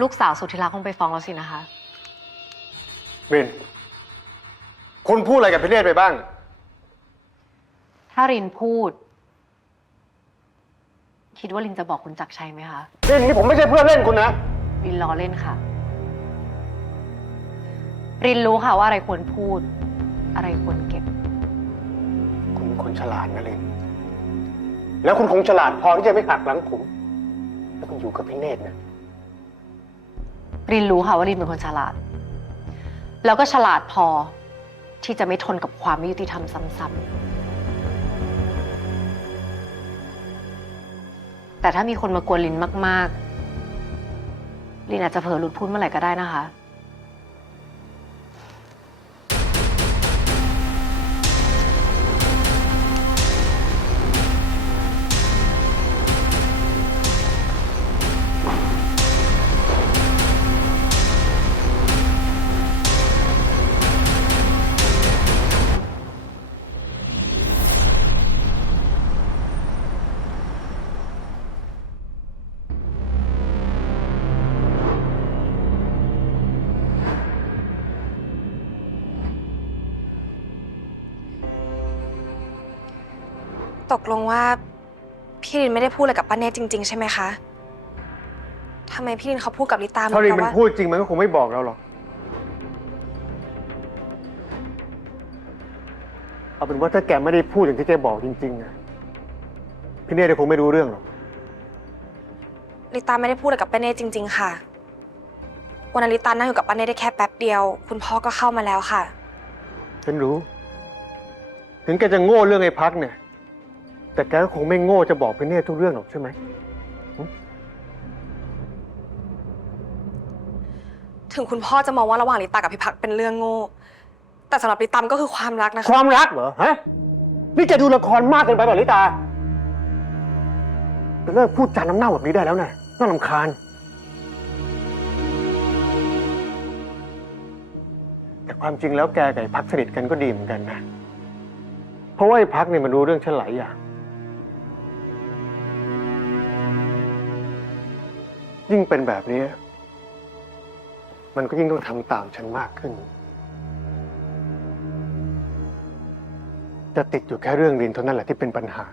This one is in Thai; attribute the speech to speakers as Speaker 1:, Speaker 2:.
Speaker 1: ลูกสาวสุดที่รักคงไปฟ้องแล้วสินะคะ
Speaker 2: ริน คุณพูดอะไรกับพี่เนตรไปบ้าง
Speaker 1: ถ้ารินพูด คิดว่ารินจะบอกคุณจักรชัยไหมคะ
Speaker 2: รินนี่ผมไม่ใช่เพื่อนเล่นคุณนะ
Speaker 1: รินล้อเล่นค่ะ รินรู้ค่ะว่าอะไรควรพูด อะไรควรเก็บ
Speaker 2: คุณเป็นคนฉลาดนะริน แล้วคุณคงฉลาดพอที่จะไม่หักหลังผม แล้วคุณอยู่กับพี่เนตรนะ
Speaker 1: รินรู้ค่ะว่ารินเป็นคนฉลาด แล้วก็ฉลาดพอที่จะไม่ทนกับความไม่ยุติธรรมซ้ำๆแต่ถ้ามีคนมากวนลินมาก ๆ ลินอาจจะเผลอหลุดพูดเมื่อไหร่ก็ได้นะคะ
Speaker 3: ตกลงว่า พี่ลินไม่ได้พูดอะไรกับป้าเนตจริง ๆ ใช่ไหมคะทำไมพี่ลินเขาพูดกับลิตาเหมือ
Speaker 2: ถ้านริน
Speaker 3: กับ
Speaker 2: มัน
Speaker 3: ว่า
Speaker 2: พูดจริงมันก็คงไม่บอกเราหรอก เอาเป็นว่าถ้าแกไม่ได้พูดอย่างที่แกบอกจริงๆนะพี่เนตรคงไม่รู้เรื่องหรอก
Speaker 3: ลิตาไม่ได้พูดอะไรกับป้าเนตจริง ๆ ค่ะ วันนั้นลิตานั่งอยู่กับป้าเนตได้แค่แป๊บเดียว คุณพ่อก็เข้ามาแล้วค่ะ
Speaker 2: ฉันรู้ ถึงแกจะโง่เรื่องไอ้พักเนี่ย แต่แกก็คงไม่โง่จะบอกพี่เนตรทุกเรื่องหรอกใช่ไหม
Speaker 3: ถึงคุณพ่อจะมองว่าระหว่างลิตากับพี่พักเป็นเรื่องโง่ แต่สำหรับลิตามนก็คือความรักนะคะ
Speaker 2: ความรักเหรอ ฮะ นี่แกดูละครมากเกินไปแบบลิตาจะเลิกพูดจาน้ำเน่าแบบนี้ได้แล้วนะน่าลำคาญ แต่ความจริงแล้วแกกับไอ้พักสนิทกันก็ดีเหมือนกันนะ เพราะว่าไอ้พักเนี่ยมันรู้เรื่องฉันหลายอย่าง ยิ่งเป็นแบบนี้ มันก็ยิ่งต้องทำตามฉันมากขึ้น จะติดอยู่แค่เรื่องเรียนเท่านั้นแหละที่เป็นปัญหา